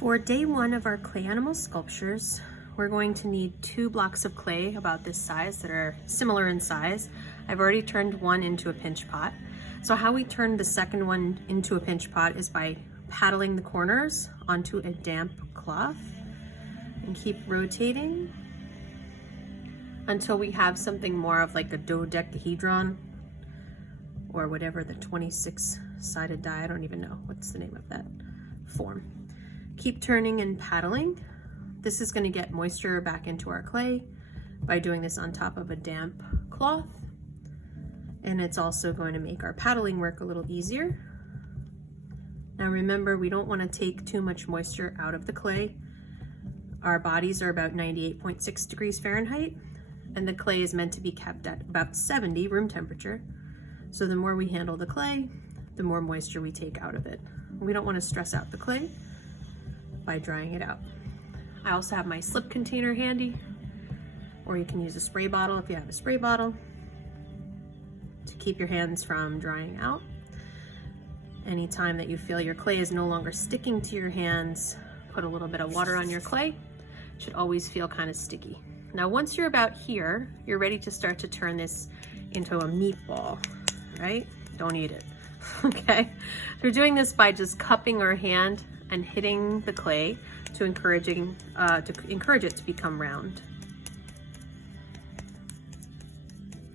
For day one of our clay animal sculptures, we're going to need 2 blocks of clay about this size that are similar in size. I've already turned one into a pinch pot. So how we turn the second one into a pinch pot is by paddling the corners onto a damp cloth and keep rotating until we have something more of like a dodecahedron or whatever the 26-sided die, I don't even know what's the name of that form. Keep turning and paddling. This is going to get moisture back into our clay by doing this on top of a damp cloth. And it's also going to make our paddling work a little easier. Now remember, we don't want to take too much moisture out of the clay. Our bodies are about 98.6 degrees Fahrenheit, and the clay is meant to be kept at about 70 room temperature. So the more we handle the clay, the more moisture we take out of it. We don't want to stress out the clay by drying it out. I also have my slip container handy, or you can use a spray bottle if you have a spray bottle to keep your hands from drying out. Anytime that you feel your clay is no longer sticking to your hands, put a little bit of water on your clay. It should always feel kind of sticky. Now once you're about here, you're ready to start to turn this into a meatball, right? Don't eat it, okay? We're doing this by just cupping our hand and hitting the clay to encourage it to become round.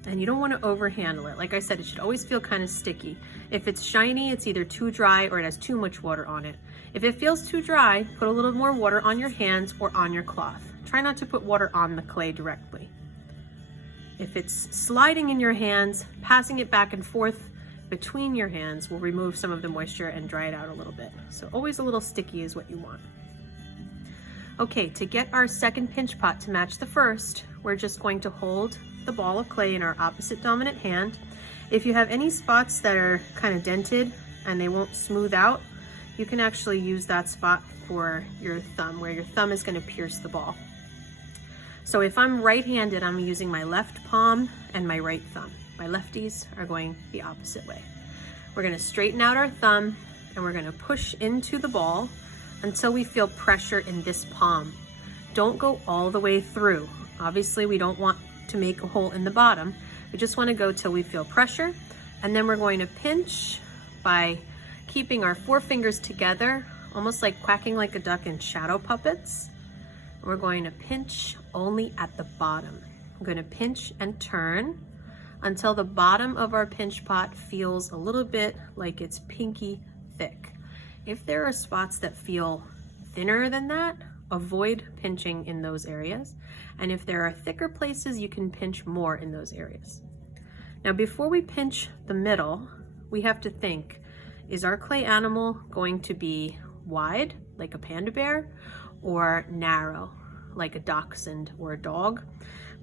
And you don't want to overhandle it. Like I said, it should always feel kind of sticky. If it's shiny, it's either too dry or it has too much water on it. If it feels too dry, put a little more water on your hands or on your cloth. Try not to put water on the clay directly. If it's sliding in your hands, passing it back and forth between your hands will remove some of the moisture and dry it out a little bit. So always a little sticky is what you want. Okay, to get our second pinch pot to match the first, we're just going to hold the ball of clay in our opposite dominant hand. If you have any spots that are kind of dented and they won't smooth out, you can actually use that spot for your thumb, where your thumb is going to pierce the ball. So if I'm right-handed, I'm using my left palm and my right thumb. My lefties are going the opposite way. We're going to straighten out our thumb and we're going to push into the ball until we feel pressure in this palm. Don't go all the way through. Obviously, we don't want to make a hole in the bottom. We just want to go till we feel pressure, and then we're going to pinch by keeping our 4 fingers together, almost like quacking like a duck in shadow puppets. We're going to pinch only at the bottom. I'm going to pinch and turn until the bottom of our pinch pot feels a little bit like it's pinky thick. If there are spots that feel thinner than that, avoid pinching in those areas. And if there are thicker places, you can pinch more in those areas. Now, before we pinch the middle, we have to think, is our clay animal going to be wide, like a panda bear, or narrow, like a dachshund or a dog?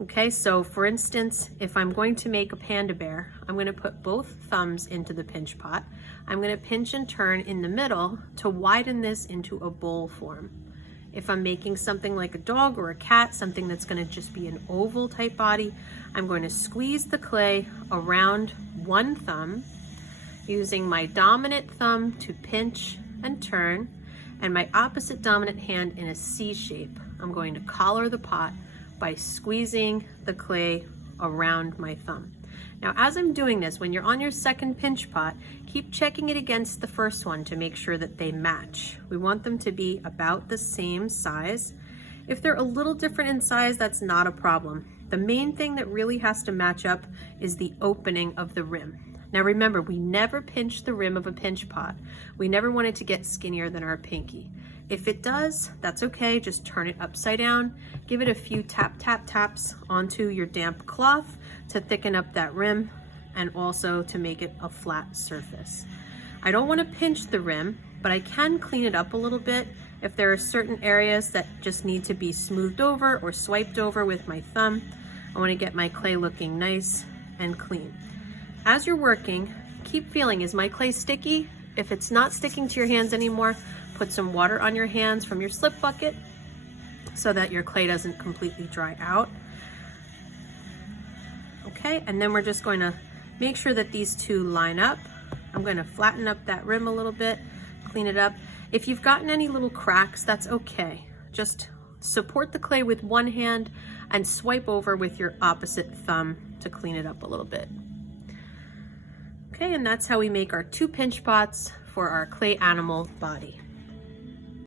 Okay, so for instance, if I'm going to make a panda bear, I'm going to put both thumbs into the pinch pot. I'm going to pinch and turn in the middle to widen this into a bowl form. If I'm making something like a dog or a cat, something that's going to just be an oval type body, I'm going to squeeze the clay around one thumb, using my dominant thumb to pinch and turn, and my opposite dominant hand in a C shape. I'm going to collar the pot by squeezing the clay around my thumb. Now, as I'm doing this, when you're on your second pinch pot, keep checking it against the first one to make sure that they match. We want them to be about the same size. If they're a little different in size, that's not a problem. The main thing that really has to match up is the opening of the rim. Now remember, we never pinch the rim of a pinch pot. We never want it to get skinnier than our pinky. If it does, that's okay, just turn it upside down. Give it a few taps onto your damp cloth to thicken up that rim and also to make it a flat surface. I don't want to pinch the rim, but I can clean it up a little bit if there are certain areas that just need to be smoothed over or swiped over with my thumb. I want to get my clay looking nice and clean. As you're working, keep feeling, is my clay sticky? If it's not sticking to your hands anymore, put some water on your hands from your slip bucket so that your clay doesn't completely dry out. Okay, and then we're just going to make sure that these two line up. I'm going to flatten up that rim a little bit, clean it up. If you've gotten any little cracks, that's okay. Just support the clay with one hand and swipe over with your opposite thumb to clean it up a little bit. Okay, and that's how we make our 2 pinch pots for our clay animal body.